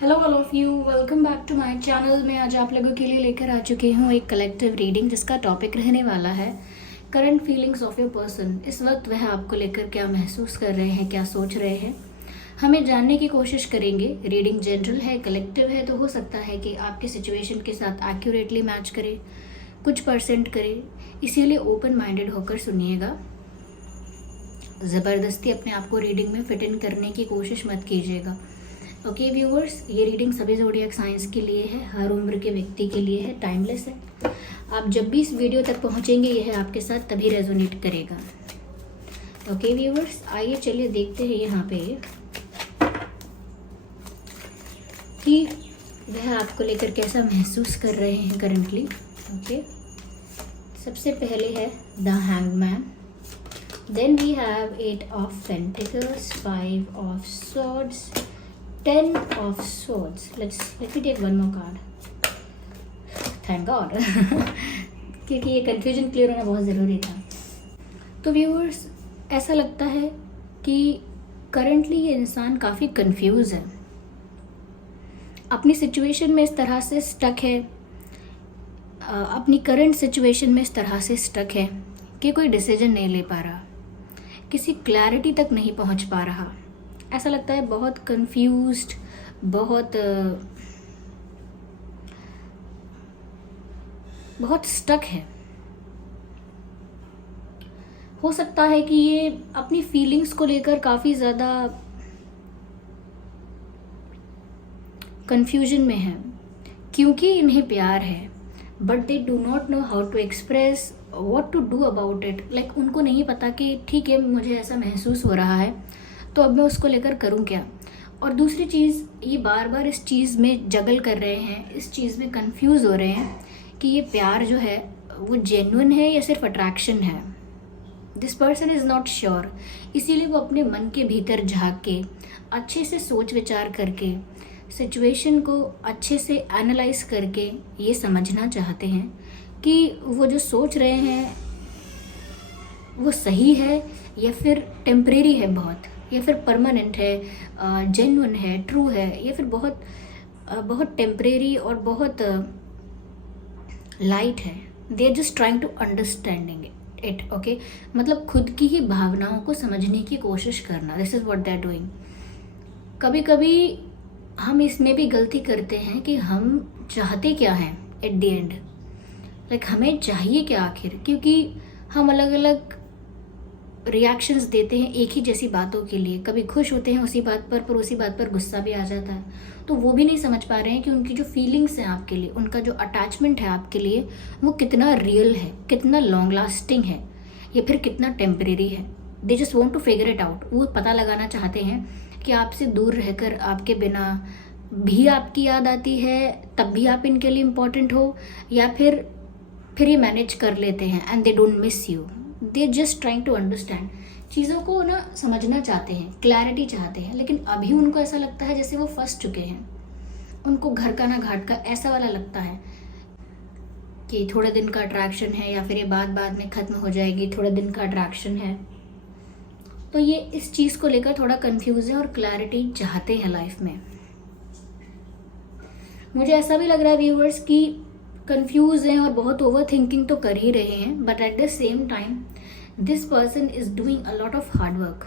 Hello all of you, welcome back to my channel. मैं आज आप लोगों के लिए लेकर आ चुकी हूँ एक कलेक्टिव रीडिंग जिसका टॉपिक रहने वाला है current feelings of your person. इस वक्त वह आपको लेकर क्या महसूस कर रहे हैं, क्या सोच रहे हैं, हमें जानने की कोशिश करेंगे। रीडिंग जनरल है, कलेक्टिव है, तो हो सकता है कि आपके सिचुएशन के साथ एक्यूरेटली मैच करे, कुछ परसेंट करे। इसीलिए ओपन माइंडेड होकर सुनिएगा। ज़बरदस्ती अपने आप को रीडिंग में फिट इन करने की कोशिश मत कीजिएगा। ओके व्यूवर्स, ये रीडिंग सभी ज़ोडिएक साइंस के लिए है, हर उम्र के व्यक्ति के लिए है, टाइमलेस है। आप जब भी इस वीडियो तक पहुंचेंगे यह आपके साथ तभी रेजोनेट करेगा। ओके व्यूवर्स, आइए चलिए देखते हैं यहाँ पे कि वह आपको लेकर कैसा महसूस कर रहे हैं करंटली। ओके, सबसे पहले है the hangman, then we have 8 of pentacles, 5 of swords, 10 of swords. Let me take one more card. Thank God. क्योंकि ये कंफ्यूजन क्लियर होना बहुत ज़रूरी था। तो व्यूअर्स, ऐसा लगता है कि करंटली ये इंसान काफ़ी कंफ्यूज है, अपनी सिचुएशन में इस तरह से स्टक है, अपनी करंट सिचुएशन में इस तरह से स्टक है कि कोई डिसीजन नहीं ले पा रहा, किसी क्लैरिटी तक नहीं पहुंच पा रहा। ऐसा लगता है बहुत कंफ्यूज्ड, बहुत स्टक है। हो सकता है कि ये अपनी फीलिंग्स को लेकर काफ़ी ज़्यादा कंफ्यूजन में है, क्योंकि इन्हें प्यार है but they do not know how to express what to do about it. Like उनको नहीं पता कि ठीक है, मुझे ऐसा महसूस हो रहा है तो अब मैं उसको लेकर करूं क्या। और दूसरी चीज़, ये बार बार इस चीज़ में जगल कर रहे हैं, इस चीज़ में कंफ्यूज हो रहे हैं कि ये प्यार जो है वो जेन्युइन है या सिर्फ अट्रैक्शन है। This person is not sure, इसीलिए वो अपने मन के भीतर झांक के अच्छे से सोच विचार करके सिचुएशन को अच्छे से एनालाइज करके ये समझना चाहते हैं कि वो जो सोच रहे हैं वो सही है या फिर टेम्परेरी है बहुत, या फिर परमानेंट है, जेन्युइन है, ट्रू है, या फिर बहुत टेम्परेरी और बहुत लाइट है। They are just trying to understanding it. Okay, मतलब खुद की ही भावनाओं को समझने की कोशिश करना, this is what they are doing. कभी कभी हम इसमें भी गलती करते हैं कि हम चाहते क्या हैं एट द एंड, लाइक हमें चाहिए क्या आखिर, क्योंकि हम अलग अलग रिएक्शंस देते हैं एक ही जैसी बातों के लिए। कभी खुश होते हैं उसी बात पर उसी बात पर गुस्सा भी आ जाता है। तो वो भी नहीं समझ पा रहे हैं कि उनकी जो फीलिंग्स हैं आपके लिए, उनका जो अटैचमेंट है आपके लिए, वो कितना रियल है, कितना लॉन्ग लास्टिंग है, या फिर कितना टेम्परेरी है। They just want to figure it out. वो पता लगाना चाहते हैं कि आपसे दूर रहकर आपके बिना भी आपकी याद आती है, तब भी आप इनके लिए इम्पोर्टेंट हो, या फिर ये मैनेज कर लेते हैं and they don't miss you. They just trying to understand, चीज़ों को ना समझना चाहते हैं, क्लैरिटी चाहते हैं, लेकिन अभी उनको ऐसा लगता है जैसे वो फंस चुके हैं। उनको घर का ना घाट का ऐसा वाला लगता है कि थोड़े दिन का अट्रैक्शन है, या फिर ये बाद में ख़त्म हो जाएगी, थोड़े दिन का अट्रैक्शन है। तो ये इस चीज़ को लेकर थोड़ा कंफ्यूज है और क्लैरिटी चाहते हैं लाइफ में। मुझे ऐसा भी लग रहा है व्यूअर्स कि कंफ्यूज हैं और बहुत ओवर थिंकिंग तो कर ही रहे हैं, but at the same time this person is doing a lot of hard work.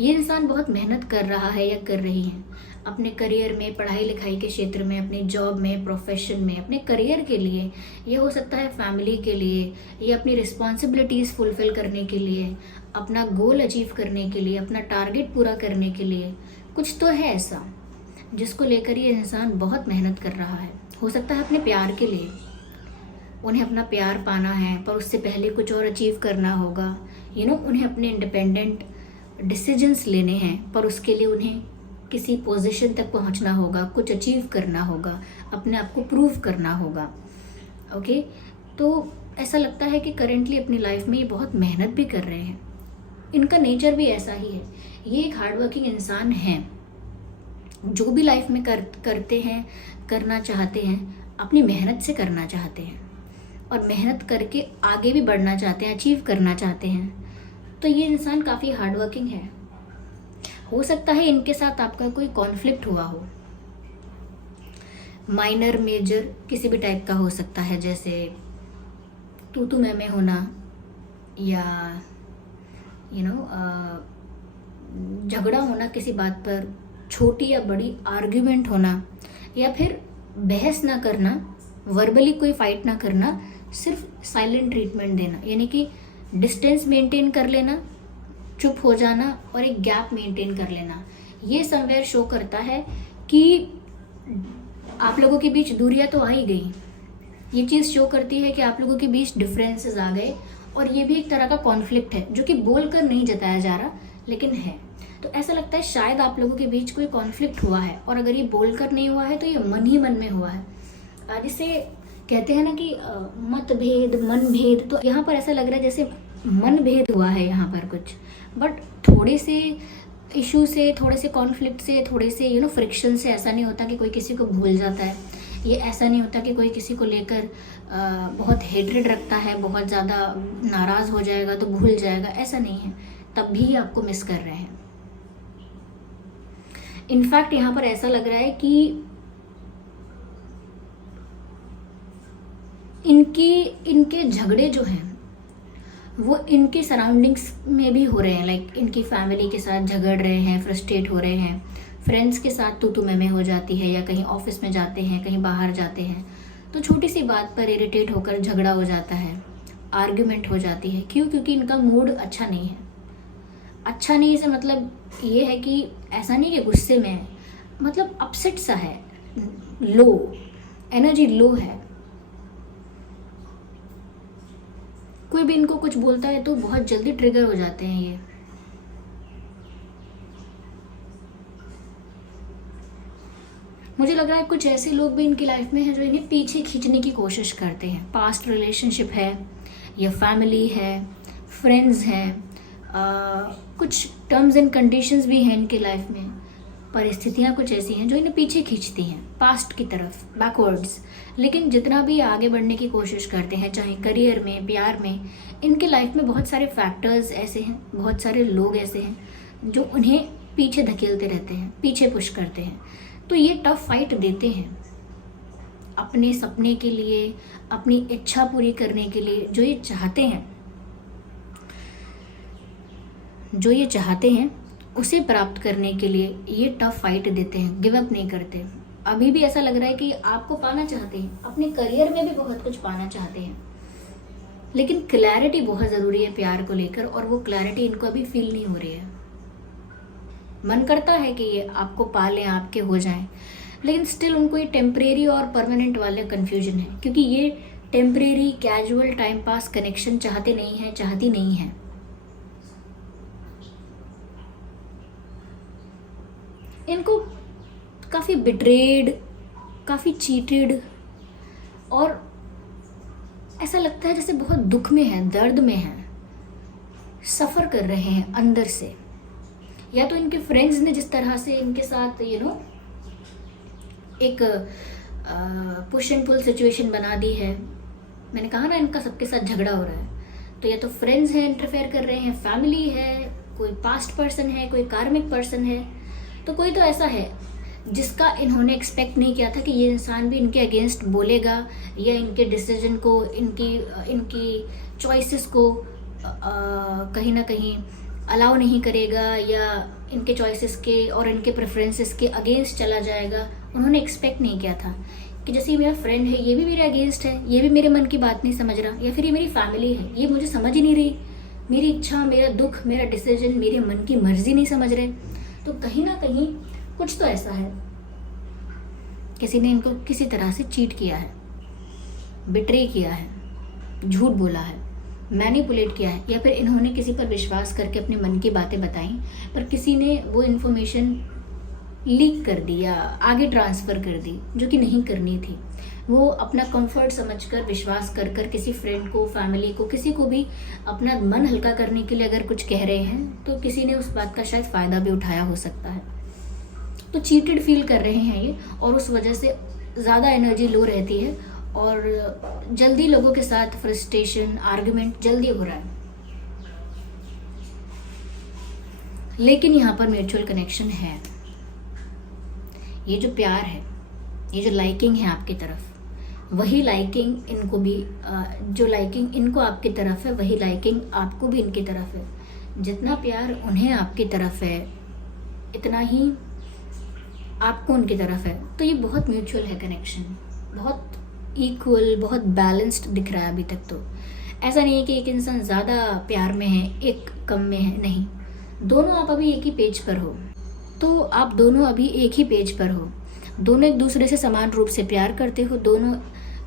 ये इंसान बहुत मेहनत कर रहा है या कर रही है अपने करियर में, पढ़ाई लिखाई के क्षेत्र में, अपने जॉब में, प्रोफेशन में, अपने करियर के लिए, ये हो सकता है फैमिली के लिए, ये अपनी रिस्पॉन्सिबिलिटीज़ फुलफिल करने के लिए, अपना गोल अचीव करने के लिए, अपना टारगेट पूरा करने के लिए। कुछ तो है ऐसा जिसको लेकर ये इंसान बहुत मेहनत कर रहा है। हो सकता है अपने प्यार के लिए, उन्हें अपना प्यार पाना है, पर उससे पहले कुछ और अचीव करना होगा। उन्हें अपने इंडिपेंडेंट डिसीजंस लेने हैं, पर उसके लिए उन्हें किसी पोजीशन तक पहुंचना होगा, कुछ अचीव करना होगा, अपने आप को प्रूव करना होगा। ओके, तो ऐसा लगता है कि करेंटली अपनी लाइफ में ये बहुत मेहनत भी कर रहे हैं। इनका नेचर भी ऐसा ही है, ये एक हार्डवर्किंग इंसान है। जो भी लाइफ में करते हैं, करना चाहते हैं, अपनी मेहनत से करना चाहते हैं और मेहनत करके आगे भी बढ़ना चाहते हैं, अचीव करना चाहते हैं। तो ये इंसान काफ़ी हार्डवर्किंग है। हो सकता है इनके साथ आपका कोई कॉन्फ्लिक्ट हुआ हो, माइनर मेजर किसी भी टाइप का हो सकता है, जैसे तू मैं होना, या झगड़ा होना किसी बात पर, छोटी या बड़ी आर्ग्यूमेंट होना, या फिर बहस ना करना, वर्बली कोई फाइट ना करना, सिर्फ साइलेंट ट्रीटमेंट देना, यानी कि डिस्टेंस मेंटेन कर लेना, चुप हो जाना और एक गैप मेंटेन कर लेना। ये समवेयर शो करता है कि आप लोगों के बीच दूरियां तो आ ही गई। ये चीज़ शो करती है कि आप लोगों के बीच डिफरेंसेस आ गए, और ये भी एक तरह का कॉन्फ्लिक्ट है जो कि बोलकर नहीं जताया जा रहा लेकिन है। तो ऐसा लगता है शायद आप लोगों के बीच कोई कॉन्फ्लिक्ट हुआ है, और अगर ये बोलकर नहीं हुआ है तो ये मन ही मन में हुआ है। जिसे कहते हैं ना कि मतभेद, मनभेद, तो यहाँ पर ऐसा लग रहा है जैसे मनभेद हुआ है यहाँ पर कुछ, बट थोड़े से इशू से, थोड़े से कॉन्फ्लिक्ट से, थोड़े से फ्रिक्शन से ऐसा नहीं होता कि कोई किसी को भूल जाता है। ये ऐसा नहीं होता कि कोई किसी को लेकर बहुत हेट्रेड रखता है, बहुत ज़्यादा नाराज़ हो जाएगा तो भूल जाएगा, ऐसा नहीं है। तब भी आपको मिस कर रहे हैं। इनफैक्ट यहाँ पर ऐसा लग रहा है कि इनके झगड़े जो हैं वो इनके सराउंडिंग्स में भी हो रहे हैं। लाइक इनकी फैमिली के साथ झगड़ रहे हैं, फ्रस्ट्रेट हो रहे हैं, फ्रेंड्स के साथ तू मैं हो जाती है, या कहीं ऑफिस में जाते हैं, कहीं बाहर जाते हैं तो छोटी सी बात पर इरिटेट होकर झगड़ा हो जाता है, आर्ग्यूमेंट हो जाती है। क्यों? क्योंकि इनका मूड अच्छा नहीं है। अच्छा नहीं से मतलब ये है कि ऐसा नहीं कि गुस्से में है, मतलब अपसेट सा है, लो एनर्जी, लो है। कोई भी इनको कुछ बोलता है तो बहुत जल्दी ट्रिगर हो जाते हैं ये। मुझे लग रहा है कुछ ऐसे लोग भी इनकी लाइफ में हैं जो इन्हें पीछे खींचने की कोशिश करते हैं। पास्ट रिलेशनशिप है, या फैमिली है, फ्रेंड्स हैं, कुछ टर्म्स एंड कंडीशंस भी हैं इनके लाइफ में। परिस्थितियाँ कुछ ऐसी हैं जो इन्हें पीछे खींचती हैं, पास्ट की तरफ, बैकवर्ड्स। लेकिन जितना भी आगे बढ़ने की कोशिश करते हैं, चाहे करियर में, प्यार में, इनके लाइफ में बहुत सारे फैक्टर्स ऐसे हैं, बहुत सारे लोग ऐसे हैं जो उन्हें पीछे धकेलते रहते हैं, पीछे पुश करते हैं। तो ये टफ फाइट देते हैं अपने सपने के लिए, अपनी इच्छा पूरी करने के लिए। जो ये चाहते हैं उसे प्राप्त करने के लिए ये टफ फाइट देते हैं, गिव अप नहीं करते। अभी भी ऐसा लग रहा है कि आपको पाना चाहते हैं, अपने करियर में भी बहुत कुछ पाना चाहते हैं, लेकिन क्लैरिटी बहुत ज़रूरी है प्यार को लेकर, और वो क्लैरिटी इनको अभी फील नहीं हो रही है। मन करता है कि ये आपको पालें, आपके हो जाएं, लेकिन स्टिल उनको ये टेम्परेरी और परमानेंट वाले कन्फ्यूजन है, क्योंकि ये temporary casual time pass connection चाहती नहीं है। इनको काफ़ी बिट्रेड, काफ़ी चीटेड, और ऐसा लगता है जैसे बहुत दुख में है, दर्द में है, सफ़र कर रहे हैं अंदर से। या तो इनके फ्रेंड्स ने जिस तरह से इनके साथ एक पुश एंड पुल सिचुएशन बना दी है। मैंने कहा ना इनका सबके साथ झगड़ा हो रहा है, तो या तो फ्रेंड्स हैं इंटरफेयर कर रहे हैं, फैमिली है, कोई पास्ट पर्सन है, कोई कार्मिक पर्सन है, तो कोई तो ऐसा है जिसका इन्होंने एक्सपेक्ट नहीं किया था कि ये इंसान भी इनके अगेंस्ट बोलेगा, या इनके डिसीजन को, इनकी चॉइसेस को कहीं ना कहीं अलाउ नहीं करेगा, या इनके चॉइसेस के और इनके प्रेफरेंसेस के अगेंस्ट चला जाएगा। उन्होंने एक्सपेक्ट नहीं किया था कि जैसे ये मेरा फ्रेंड है, ये भी मेरे अगेंस्ट है, ये भी मेरे मन की बात नहीं समझ रहा, या फिर ये मेरी फैमिली है, ये मुझे समझ ही नहीं रही, मेरी इच्छा, मेरा दुख, मेरा डिसीजन, मेरे मन की मर्जी नहीं समझ रहे। तो कहीं ना कहीं कुछ तो ऐसा है, किसी ने इनको किसी तरह से चीट किया है, बिट्रे किया है, झूठ बोला है, मैनिपुलेट किया है, या फिर इन्होंने किसी पर विश्वास करके अपने मन की बातें बताई, पर किसी ने वो इन्फॉर्मेशन लीक कर दी या आगे ट्रांसफ़र कर दी, जो कि नहीं करनी थी। वो अपना कंफर्ट समझकर, विश्वास कर कर किसी फ्रेंड को, फैमिली को, किसी को भी अपना मन हल्का करने के लिए अगर कुछ कह रहे हैं, तो किसी ने उस बात का शायद फ़ायदा भी उठाया हो सकता है। तो चीटेड फील कर रहे हैं ये, और उस वजह से ज़्यादा एनर्जी लो रहती है, और जल्दी लोगों के साथ फ्रस्ट्रेशन, आर्गुमेंट जल्दी हो रहा है। लेकिन यहाँ पर म्यूचुअल कनेक्शन है। ये जो प्यार है, ये जो लाइकिंग है आपकी तरफ, वही लाइकिंग इनको भी जो लाइकिंग इनको आपकी तरफ है, वही लाइकिंग आपको भी इनकी तरफ है। जितना प्यार उन्हें आपकी तरफ है, इतना ही आपको उनकी तरफ है। तो ये बहुत म्यूचुअल है कनेक्शन, बहुत इक्वल, बहुत बैलेंस्ड दिख रहा है अभी तक। तो ऐसा नहीं है कि एक इंसान ज़्यादा प्यार में है, एक कम में है, नहीं। दोनों आप अभी एक ही पेज पर हो। तो आप दोनों अभी एक ही पेज पर हो, दोनों एक दूसरे से समान रूप से प्यार करते हो, दोनों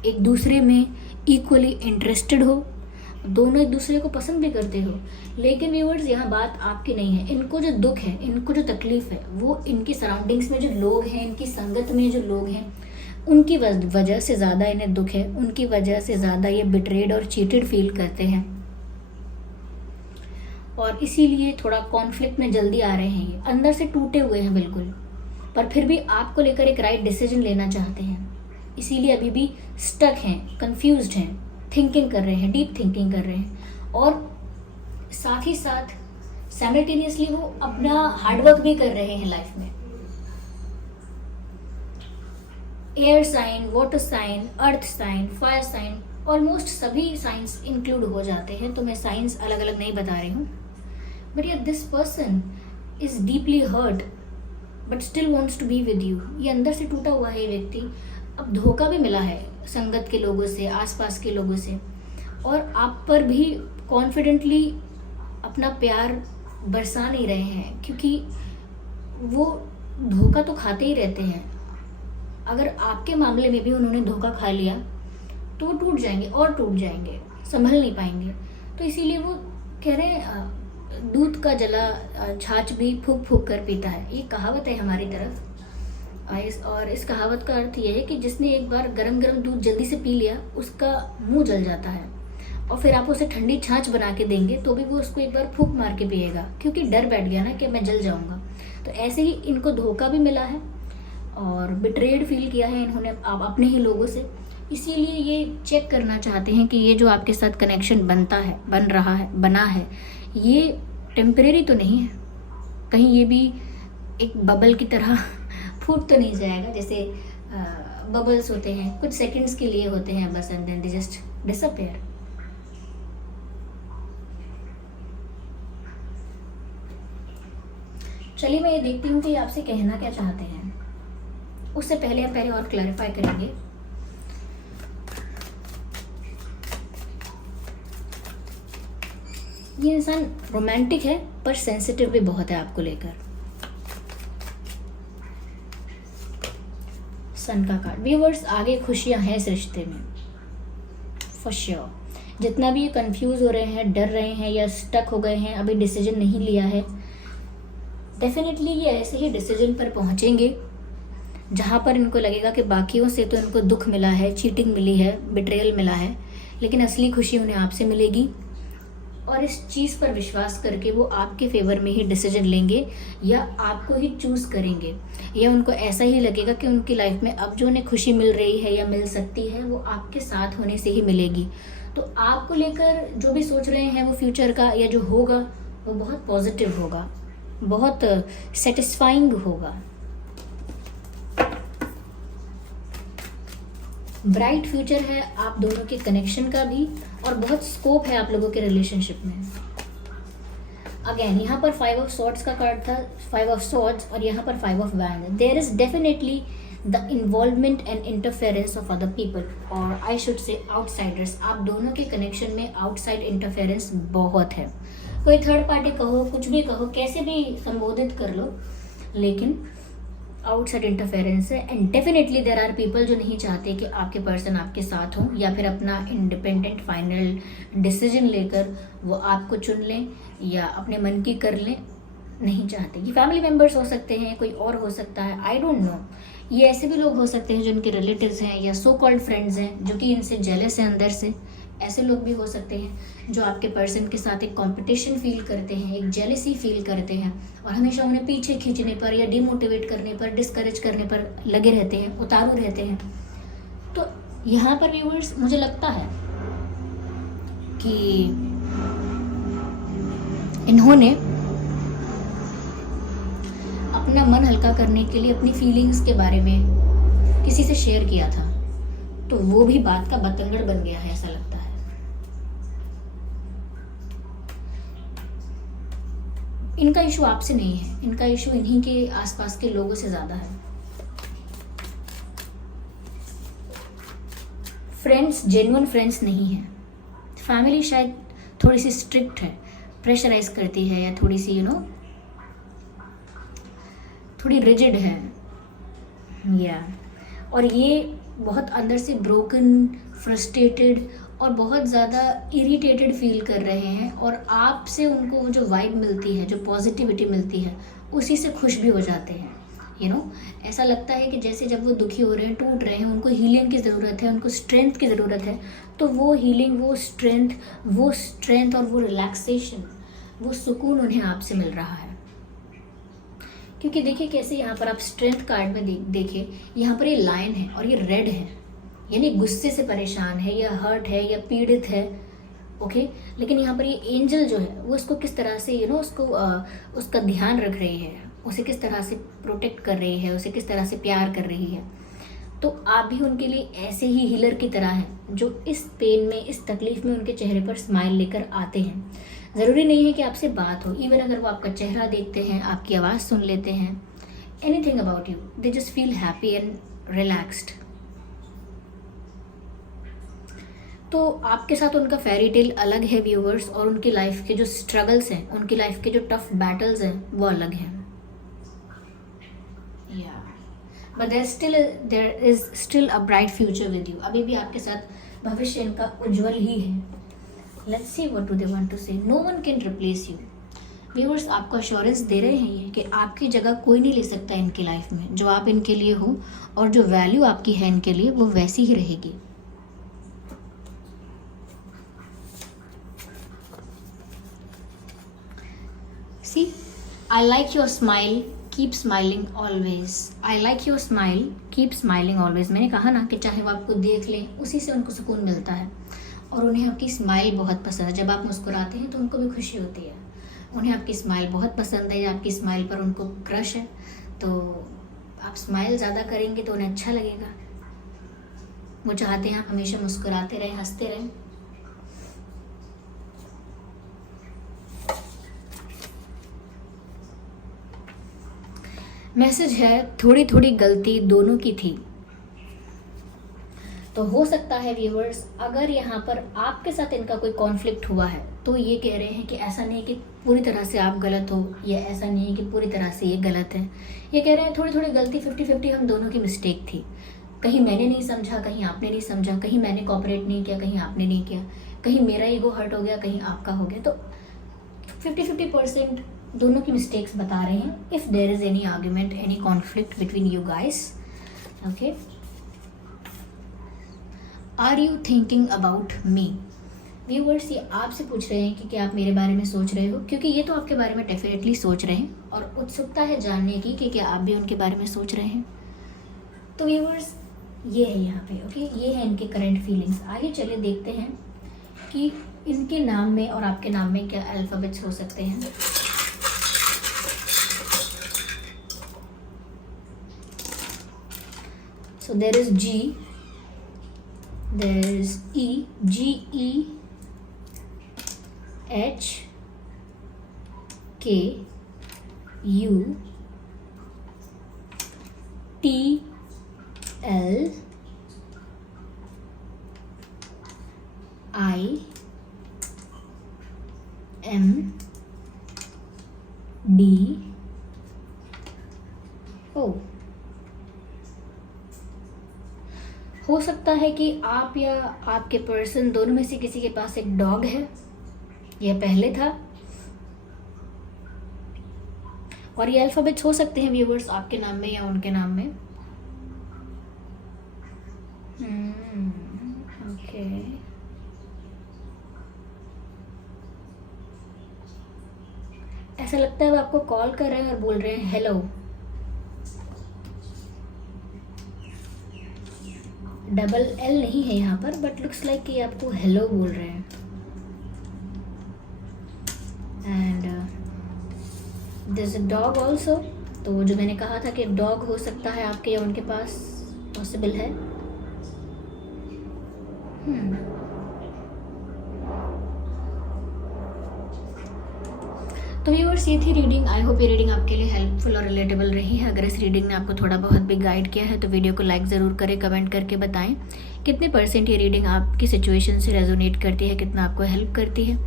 एक दूसरे में इक्वली इंटरेस्टेड हो, दोनों एक दूसरे को पसंद भी करते हो। लेकिन व्यूअर्स, यहाँ बात आपकी नहीं है। इनको जो दुख है, इनको जो तकलीफ है, वो इनकी सराउंडिंग्स में जो लोग हैं, इनकी संगत में जो लोग हैं, उनकी वजह से ज़्यादा इन्हें दुख है, उनकी वजह से ज़्यादा ये बिट्रेड और चीटेड फील करते हैं, और इसीलिए थोड़ा कॉन्फ्लिक्ट में जल्दी आ रहे हैं। ये अंदर से टूटे हुए हैं बिल्कुल, पर फिर भी आपको लेकर एक राइट डिसीजन लेना चाहते हैं। इसीलिए अभी भी स्टक हैं, कंफ्यूज्ड हैं, थिंकिंग कर रहे हैं, डीप थिंकिंग कर रहे हैं, और साथ ही साथ साइमल्टेनियसली वो अपना हार्डवर्क भी कर रहे हैं लाइफ में। Air sign, water sign, earth sign, fire sign, almost सभी साइंस इंक्लूड हो जाते हैं। तो मैं साइंस अलग अलग नहीं बता रही हूँ। बट यार, this person is deeply hurt but still wants to be with you. ये अंदर से टूटा हुआ है ये व्यक्ति। अब धोखा भी मिला है संगत के लोगों से, आसपास के लोगों से, और आप पर भी कॉन्फिडेंटली अपना प्यार बरसा नहीं रहे हैं, क्योंकि वो धोखा तो खाते ही रहते हैं। अगर आपके मामले में भी उन्होंने धोखा खा लिया तो वो टूट जाएंगे और टूट जाएंगे, संभल नहीं पाएंगे। तो इसीलिए वो कह रहे हैं, दूध का जला छाछ भी फूक फूक कर पीता है। ये कहावत है हमारी तरफ। और इस कहावत का अर्थ ये है कि जिसने एक बार गरम गरम दूध जल्दी से पी लिया, उसका मुंह जल जाता है, और फिर आप उसे ठंडी छाछ बना के देंगे तो भी वो उसको एक बार फूक मार के पिएगा, क्योंकि डर बैठ गया ना कि मैं जल जाऊंगा। तो ऐसे ही इनको धोखा भी मिला है और बिट्रेड फील किया है इन्होंने अपने ही लोगों से। इसीलिए ये चेक करना चाहते हैं कि ये जो आपके साथ कनेक्शन बना है, ये टेम्परेरी तो नहीं है, कहीं ये भी एक बबल की तरह फूट तो नहीं जाएगा। जैसे बबल्स होते हैं, कुछ सेकंड्स के लिए होते हैं बस, and then they just disappear. चलिए मैं ये देखती हूँ कि ये आपसे कहना क्या चाहते हैं। उससे पहले हम पहले और क्लैरिफाई करेंगे। ये इंसान रोमांटिक है पर सेंसिटिव भी बहुत है आपको लेकर। सन का कार्ड। व्यूअर्स, आगे खुशियां हैं इस रिश्ते में फॉर श्योर। जितना भी ये कंफ्यूज हो रहे हैं, डर रहे हैं या स्टक हो गए हैं, अभी डिसीजन नहीं लिया है, डेफिनेटली ये ऐसे ही डिसीजन पर पहुंचेंगे जहां पर इनको लगेगा कि बाकियों से तो इनको दुख मिला है, चीटिंग मिली है, बिट्रेयल मिला है, लेकिन असली खुशी उन्हें आपसे मिलेगी। और इस चीज़ पर विश्वास करके वो आपके फेवर में ही डिसीजन लेंगे या आपको ही चूज़ करेंगे, या उनको ऐसा ही लगेगा कि उनकी लाइफ में अब जो उन्हें खुशी मिल रही है या मिल सकती है वो आपके साथ होने से ही मिलेगी। तो आपको लेकर जो भी सोच रहे हैं वो फ्यूचर का या जो होगा वो बहुत पॉजिटिव होगा, बहुत सेटिस्फाइंग होगा। ब्राइट फ्यूचर है आप दोनों के कनेक्शन का भी, और बहुत स्कोप है आप लोगों के रिलेशनशिप में। अगेन यहाँ पर 5 ऑफ सॉर्ड्स का कार्ड था, 5 ऑफ सॉर्ड्स, और यहाँ पर 5 of wand. There is definitely the involvement and interference of other people, और आई शुड से आउटसाइडर्स। आप दोनों के कनेक्शन में आउटसाइड इंटरफेरेंस बहुत है। कोई थर्ड पार्टी कहो, कुछ भी कहो, कैसे भी संबोधित कर लो, लेकिन आउटसाइड इंटरफेरेंस है। And definitely there are people जो नहीं चाहते कि आपके पर्सन आपके साथ हों, या फिर अपना इंडिपेंडेंट फाइनल डिसीजन लेकर वो आपको चुन लें या अपने मन की कर लें, नहीं चाहते। ये फैमिली मेम्बर्स हो सकते हैं, कोई और हो सकता है, आई डोंट नो। ये ऐसे भी लोग हो सकते हैं जो इनके रिलेटिव्स हैं या सो कॉल्ड फ्रेंड्स हैं जो कि इनसे जेलस है अंदर से। ऐसे लोग भी हो सकते हैं जो आपके पर्सन के साथ एक कंपटीशन फील करते हैं, एक जेलसी फील करते हैं, और हमेशा उन्हें पीछे खींचने पर या डिमोटिवेट करने पर, डिस्करेज करने पर लगे रहते हैं, उतारू रहते हैं। तो यहाँ पर व्यूअर्स मुझे लगता है कि इन्होंने अपना मन हल्का करने के लिए अपनी फीलिंग्स के बारे में किसी से शेयर किया था, तो वो भी बात का बतंगड़ बन गया है, ऐसा लगता है। इनका इशू आपसे नहीं है, इनका इशू इन्हीं के आसपास के लोगों से ज़्यादा है। फ्रेंड्स जेन्युइन फ्रेंड्स नहीं है। फैमिली शायद थोड़ी सी स्ट्रिक्ट है, प्रेशराइज करती है, या थोड़ी सी थोड़ी रिजिड है, या और ये बहुत अंदर से ब्रोकन, फ्रस्ट्रेटेड और बहुत ज़्यादा इरिटेटेड फील कर रहे हैं, और आपसे उनको वो जो वाइब मिलती है, जो पॉजिटिविटी मिलती है, उसी से खुश भी हो जाते हैं। ऐसा लगता है कि जैसे जब वो दुखी हो रहे हैं, टूट रहे हैं, उनको हीलिंग की ज़रूरत है, उनको स्ट्रेंथ की ज़रूरत है, तो वो हीलिंग, वो स्ट्रेंथ और वो रिलैक्सेशन, वो सुकून उन्हें आपसे मिल रहा है। क्योंकि देखिए कैसे यहाँ पर आप स्ट्रेंथ कार्ड में देखिए, यहाँ पर ये लायन है और ये रेड है, यानी गुस्से से परेशान है, या हर्ट है, या पीड़ित है। ओके, लेकिन यहाँ पर ये एंजल जो है वो उसको किस तरह से उसको उसका ध्यान रख रही है, उसे किस तरह से प्रोटेक्ट कर रही है, उसे किस तरह से प्यार कर रही है। तो आप भी उनके लिए ऐसे ही हीलर की तरह हैं, जो इस पेन में, इस तकलीफ में उनके चेहरे पर स्माइल लेकर आते हैं। ज़रूरी नहीं है कि आपसे बात हो, इवन अगर वो आपका चेहरा देखते हैं, आपकी आवाज़ सुन लेते हैं, anything about you, they just feel happy and relaxed. तो आपके साथ उनका फेरी टेल अलग है व्यूवर्स, और उनकी लाइफ के जो स्ट्रगल्स हैं, उनकी लाइफ के जो टफ बैटल्स हैं, वो अलग हैं। But there is still a bright future with you. अभी भी आपके साथ भविष्य इनका उज्जवल ही है। Let's see what do they want to say. No one can replace you. Viewers आपको अश्योरेंस दे रहे हैं ये कि आपकी जगह कोई नहीं ले सकता इनकी लाइफ में। जो आप इनके लिए हो और जो वैल्यू आपकी है इनके लिए, वो वैसी ही रहेगी। See, I like your smile, keep smiling always. I like your smile, keep smiling always. मैंने कहा ना कि चाहे वो आपको देख लें, उसी से उनको सुकून मिलता है, और उन्हें आपकी स्माइल बहुत पसंद है। जब आप मुस्कुराते हैं तो उनको भी खुशी होती है। उन्हें आपकी स्माइल बहुत पसंद है, या आपकी स्माइल पर उनको क्रश है, तो आप स्माइल ज़्यादा करेंगे तो उन्हें अच्छा लगेगा। वो चाहते हैं आप हमेशा मुस्कुराते रहें, हंसते रहें। मैसेज है, थोड़ी थोड़ी गलती दोनों की थी। तो हो सकता है व्यूअर्स, अगर यहाँ पर आपके साथ इनका कोई कॉन्फ्लिक्ट हुआ है, तो ये कह रहे हैं कि ऐसा नहीं कि पूरी तरह से आप गलत हो, या ऐसा नहीं है कि पूरी तरह से ये गलत है। ये कह रहे हैं थोड़ी थोड़ी गलती, 50-50 हम दोनों की मिस्टेक थी। कहीं मैंने नहीं समझा, कहीं आपने नहीं समझा, कहीं मैंने कॉपरेट नहीं किया, कहीं आपने नहीं किया, कहीं मेरा ईगो हर्ट हो गया, कहीं आपका हो गया। तो 50-50% दोनों की मिस्टेक्स बता रहे हैं। If there is any argument, any conflict between you guys, okay. Are you thinking about me? Viewers ये आपसे पूछ रहे हैं कि क्या आप मेरे बारे में सोच रहे हो, क्योंकि ये तो आपके बारे में डेफिनेटली सोच रहे हैं, और उत्सुकता है जानने की कि क्या आप भी उनके बारे में सोच रहे हैं। तो व्यूअर्स ये है यहाँ पे, ओके, ये है इनके करंट फीलिंग्स। आइए चलिए देखते हैं कि इनके नाम में और आपके नाम में क्या अल्फ़ाबेट्स हो सकते हैं। So there is G, there is E, G, E, H, K, U, T, L, I, M, D, O। हो सकता है कि आप या आपके पर्सन दोनों में से किसी के पास एक डॉग है, यह पहले था, और ये अल्फ़ाबेट्स हो सकते हैं व्यूवर्स आपके नाम में या उनके नाम में। ओके, ऐसा लगता है वो आपको कॉल कर रहे हैं और बोल रहे हैं हेलो। डबल एल नहीं है यहाँ पर, बट लुक्स लाइक कि आपको हेलो बोल रहे हैं। And this a dog also. तो जो मैंने कहा था कि डॉग हो सकता है आपके या उनके पास, पॉसिबल है। तो व्यूअर्स, ये थी रीडिंग। आई होप ये रीडिंग आपके लिए हेल्पफुल और रिलेटेबल रही है। अगर इस रीडिंग ने आपको थोड़ा बहुत भी गाइड किया है तो वीडियो को लाइक ज़रूर करें, कमेंट करके बताएं कितने % ये रीडिंग आपकी सिचुएशन से रेजोनेट करती है, कितना आपको हेल्प करती है।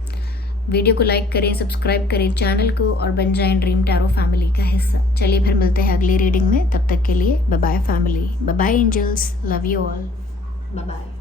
वीडियो को लाइक करें, सब्सक्राइब करें चैनल को और बन जाएं ड्रीम टैरो फैमिली का हिस्सा। चलिए फिर मिलते हैं अगली रीडिंग में, तब तक के लिए bye bye family, bye bye angels, love you all, bye bye.